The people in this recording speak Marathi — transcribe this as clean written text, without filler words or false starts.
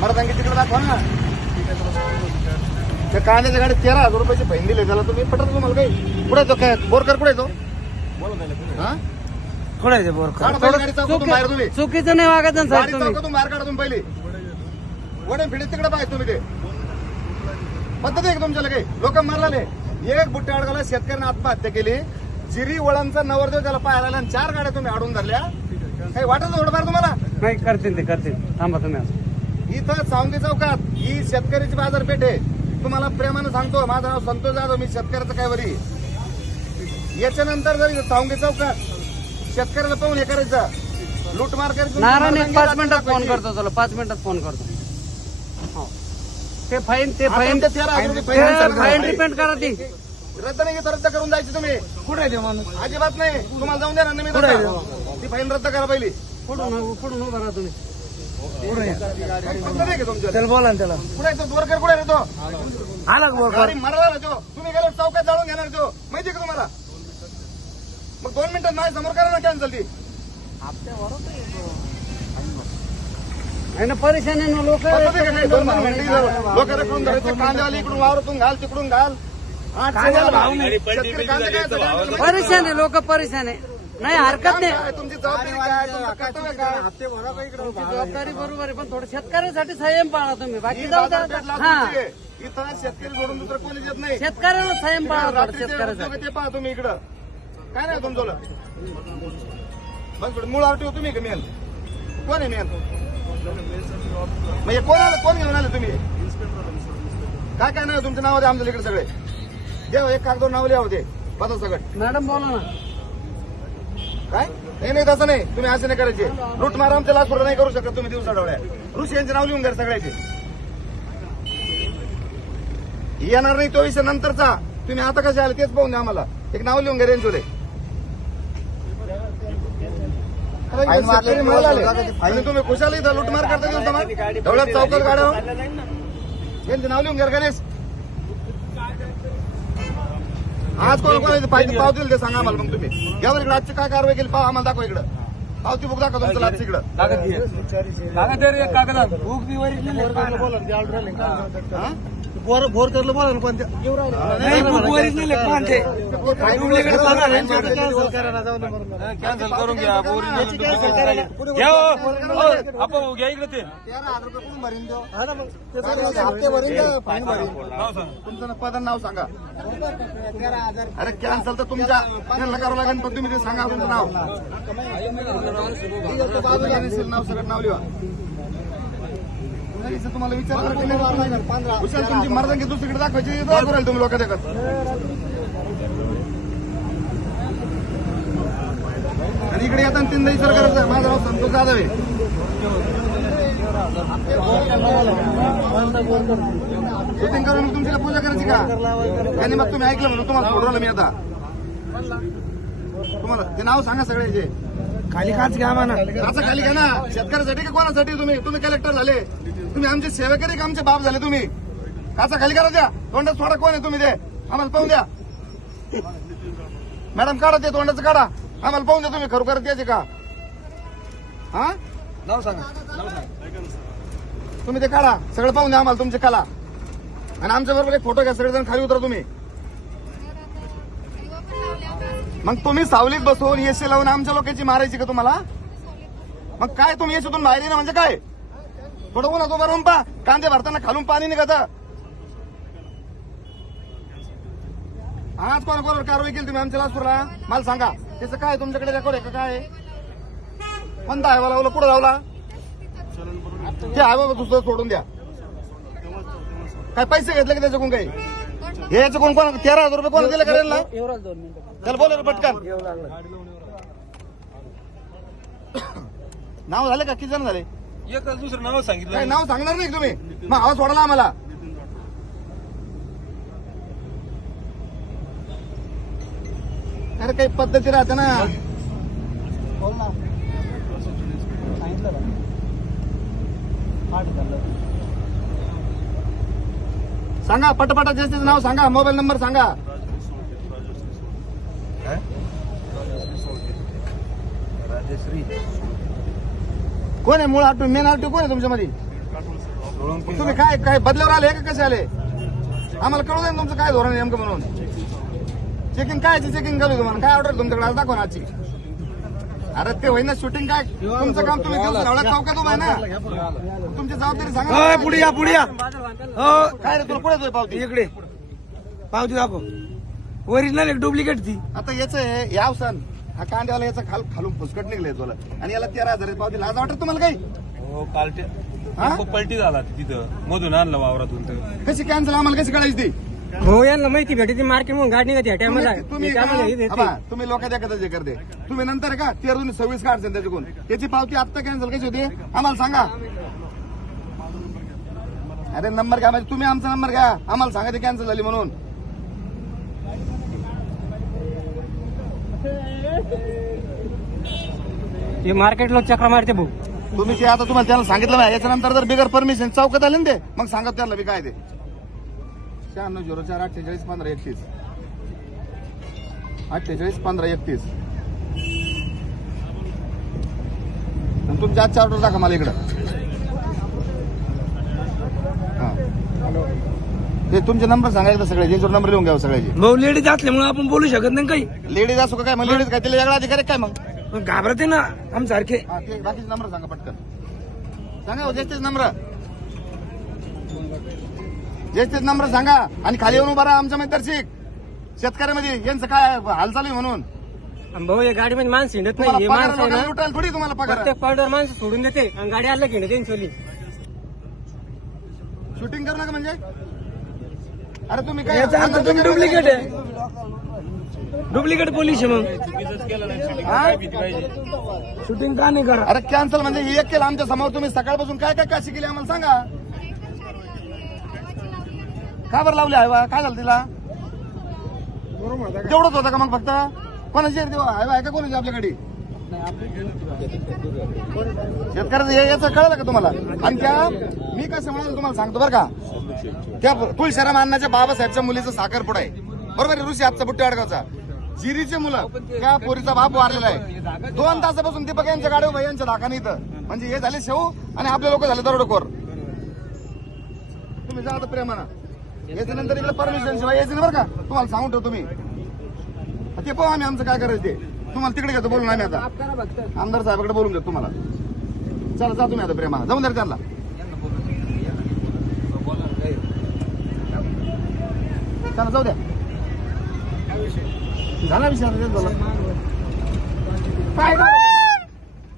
मर्दांगी तिकडे दाखवा ना. त्या कांद्याच्या गाडीत 13,000 रुपयाची फाईन दिले त्याला तुम्ही पटत तुम्हाला काही कुठे तो काय बोरकर कुठे तो हा कुठे आहे बोरकर गाडी चौकातून बाहेर तुम्ही चुकीचं नाही वागत ना गाडी साहेब तुम्ही चौकातून बाहेर काढा तुम्ही पहिले वडे फिडे तिकडे पाहिजे तुम्ही ते पद्धत आहे का तुमच्याला काही लोक मारलाले एक बुट्टे अडगावला शेतकऱ्याने आत्महत्या केली जिरी वळांचा नवरदेव त्याला पाहायला आला आणि 4 गाड्या तुम्ही अडून धरल्या काही वाटत थोडंफार तुम्हाला नाही करतील ते करतील थांबा तुम्ही असं. इथं सावंगी चौकात ही शेतकऱ्याची बाजारपेठ आहे तुम्हाला प्रेमानं सांगतो माझं नाव संतोष जाधव मी शेतकऱ्याचं काय वरी याच्यानंतर जर सावंगी चौकात शेतकऱ्याला पाहून हे करायचं लूटमार करायचं नारायण एक 5 मिनिटात फोन करतो तुला 5 मिनिटात फोन करतो हो. ते फाईन फाईन रिपेंड करा ती रद्द नाही घेत रद्द करून जायची तुम्ही कुठे आहे ते माणूस अजिबात नाही तुम्हाला जाऊन द्या ना मी ती फाईन रद्द करा पहिली कुठून उभा राहा तुम्ही पद्धत आहे का तुमच्या त्याला बोला ना त्याला कुठे आहे तो बोरकर कुठे आहे रे तो आला का बोरकर गाडी मराला ना तो तुम्ही गेलो चौकात जाळून घेणार तो माहिती का तुम्हाला मग 2 मिनिटात माझ्या समोर करा ना कॅन्सल ती आहे ना परेशान आहे ना लोक पद्धत आहे का नाही? 2 मिनिटं लोक रखडून धरायचे कांद्यावाली इकडून वावरातून घाल तिकडून घाल शेतकरी कांदे काय असं परेशान आहे लोक परेशान आहे नाही हरकत नाही काय तुमची जबाबदारी काय तुमचं कर्तव्य काय तुमची जबाबदारी बरोबर आहे पण थोडं शेतकऱ्यासाठी संयम पाळा तुम्ही बाकी जाऊ द्या हा इथं शेतकरी सोडून दुसरं कोणी येत नाही शेतकऱ्याला संयम पाळा थोडं रात्रीचे शेतकऱ्यासाठी उद्योग ते पहा तुम्ही इकडं काय नाही तुमचं बस मूळ आरटीओ तुम्ही का मेन कोण आहे मेन म्हणजे कोण घेऊन आले तुम्ही काय काय नाही तुमचं नाव होते आमच्या इकडे सगळे देव एक कागदोर नाव लिहा होते पता सगळं मॅडम बोला ना काय नाही तसं नाही तुम्ही असं नाही करायचे लूट मारा आमच्या लाख नाही करू शकत तुम्ही दिवसा डोळ्या ऋषी यांचे नाव लिहून घ्या सगळ्याचे येणार नाही तो विषय नंतरचा तुम्ही आता कसे आले तेच पाहून द्या आम्हाला एक नाव लिहून घ्या रेंजोले आणि तुम्ही खुशाली इथं लूटमार करता दिवसा ढवळ्यात चौकात गाड्या यांचे नाव लिहून घ्या गणेश आज कोणाची पाहिजे पावतील ते सांगा आम्हाला मग तुम्ही यावर इकडे आजची काय कारवाई केली पाहा आम्हाला दाखवा इकडं पावती बुक दाखवा तुमचं लाच इकडं बोरकरला बोला ना कोणत्या कॅन्सल करून घ्या घ्या इकडे ते तुमचं पद नाव सांगा अरे कॅन्सल तर तुमच्या करावं लागेल पण तुम्ही ते सांगा तुमचं नाव नाव सगळं नाव लिहा तुम्हाला विचार तुमची मर्दांगी दुसरीकडे दाखवायची दाखवाल तुम्ही लोक देखत आणि इकडे येताना 3 दही सरकार माझं नाव संतोष जाधव आहे शूटिंग करून तुमची पूजा करायची का त्यांनी मग तुम्ही ऐकलं म्हणून तुम्हाला सोडवलं मी आता तुम्हाला ते नाव सांगा सगळ्याचे खाली काच घ्या म्हणा असं खाली घ्या ना शेतकऱ्यासाठी का कोणासाठी तुम्ही कलेक्टर झाले तुम्ही आमचे सेवेकरी का आमचे बाप झाले तुम्ही काचा खाली करा द्या तोंडात सोडा कोण आहे तुम्ही ते आम्हाला पाहून द्या मॅडम काढा ते तोंडाचं काढा आम्हाला पाहून द्या तुम्ही खरोखर द्यायचे का हा नाव सांगा तुम्ही ते काढा सगळं पाहून द्या आम्हाला तुमची कला आणि आमच्या बरोबर एक फोटो घ्या सगळेजण खाली उतरा तुम्ही मग तुम्ही सावलीत बसून एसी लावून आमच्या लोकांची मारायची का तुम्हाला मग काय तुम्ही याच्यातून बाहेर येणं म्हणजे काय थोडं उन्हात उभा राहून पा कांदे भरताना खालून पाणी निघत आज कोणाकोणावर कारवाई केली तुम्ही आमच्या लासूरला मला सांगा त्याचं काय तुमच्याकडे रेकॉर्ड आहे का काय कोणता हायवा लावला कुठं लावला ते हायवा दुसरं सोडून द्या काय पैसे घेतले की त्याच्याकडून काही हे याच्याकडून कोण 13,000 रुपये कोण दिले करायला त्याला बोला पटकन नाव झाले का किती जण झाले एकच दुसरं नाव सांगितलं काय नाव सांगणार नाही तुम्ही मग आवाज सोडला आम्हाला अरे काही पद्धती राहते ना सांगा पटपटा ज्याचं नाव सांगा मोबाईल नंबर सांगा कोण आहे मूळ आरटीओ मेन आरटीओ कोण आहे तुमच्यामध्ये तुम्ही काय काय बदल्यावर आले का कसे आले आम्हाला कळू दे ना तुमचं काय धोरण आहे नेमकं म्हणून. चेकिंग काय चेकिंग करू तुम्हाला काय ऑर्डर तुमच्याकडे आज दाखवा ना आजची. अरे ते होईना शूटिंग काय तुमचं काम तुम्ही दिवस चौकात उभा आहे ना तुमची जबाबदारी सांगा. पुढे या हो काय रे तुला पुढे येतोय पावती इकडे पावती दाखव. ओरिजिनल एक डुप्लिकेट ती. आता याचं याव सण हा कांद्यावाला याचा खालून फुसकट निघले तुला आणि याला 13,000 पावती लाज वाटत तुम्हाला काही. हो काल पलटी झाला तिथं मधून आणलं वावरातून तर कशी कॅन्सल आम्हाला कशी कळायची ती. हो यांना माहिती भेटते मार्केट म्हणून गाडी निघते या टायमाला. तुम्ही लोक देखत जे करते तुम्ही नंतर का 13/26 काढसान त्याच्याकडून त्याची पावती आत्ता कॅन्सल कशी होती आम्हाला सांगा. अरे नंबर घ्या म्हणजे तुम्ही आमचा नंबर घ्या आम्हाला सांगा ती कॅन्सल झाली म्हणून. हे मार्केट लोक चक्र मारते भाऊ. तुम्ही जे आता तुम्हाला त्याला सांगितलं नाही याच्यानंतर जर बिगर परमिशन चौकात आले ना ते मग सांगत त्याला बी काय ते 9604484531 481531 तुमच्या आजच्या ऑर्डर दाखवा मला इकडं. हा. ते तुमचे नंबर सांगायचं सगळे ज्यांच्यावर नंबर लिहून घ्यावं सगळ्याचे. भाऊ लेडीज असल्यामुळे आपण बोलू शकत नाही काही. लेडीज असो का काय मग लेडीज काय तिला वेगळा अधिकार आहे काय मग. पण घाबरते ना आमसारखे. हा, ते बाकीचे नंबर सांगा पटकन सांगा हो, ज्येष्ठच नंबर ज्येष्ठच नंबर सांगा आणि खाली येऊन उभा राहा आमच्या दर्शिक शेतकऱ्यामध्ये यांचं काय हाल चालू आहे म्हणून. भाऊ या गाडीमध्ये माणसं हिंडत नाही. हे तुम्हाला माणसं आहे पगार ना लुटायला थोडी तुम्हाला पगार. प्रत्येक पॉईंटवर माणसं सोडून देते आणि गाडी आलं की नाही चोली. शूटिंग करू नका म्हणजे अरे तुम्ही काय याचा अर्थ तुम्ही डुप्लिकेट आहे. डुप्लिकेट पोलीस आहे मग. शूटिंग का नाही करा. अरे कॅन्सल म्हणजे हे एक केलं आमच्या समोर तुम्ही सकाळपासून काय काय काशी केली आम्हाला सांगा. का बरं लावली आहे बा काय झालं तिला तेवढंच होतं का मग फक्त कोणाची आहे का कोणाची आपल्याकडे शेतकऱ्याचं याचं कळलं का तुम्हाला. आणि त्या मी कसं म्हणाल तुम्हाला सांगतो बरं का त्या तुळशीराम अण्णाच्या बाबासाहेबच्या मुलीचं साखरपुडा आहे बरोबर आहे ऋषी आजचा बुट्टी अडगावचा जिरीचे मुलं त्या पोरीचा बाप वारलेला आहे 2 तासापासून दीपक यांच्या गाडी उभा यांच्या धाकाने इथं म्हणजे हे झाले शेव आणि आपले लोक झाले दरोडेखोर. तुम्ही जा आता प्रेमानं याच्यानंतर इकडे परमिशन शिवाय यायचं नाही बरं का तुम्हाला सांगून ठेवतो तुम्ही ते पाहू आम्ही आमचं काय करायचं ते तुम्हाला तिकडे घेतो बोलून आम्ही आता आमदार साहेबाकडे बोलून घेतो तुम्हाला. चला जा तुम्ही आता प्रेमानं जाऊन द्या त्यांना चला जाऊ द्या झाला विषय काय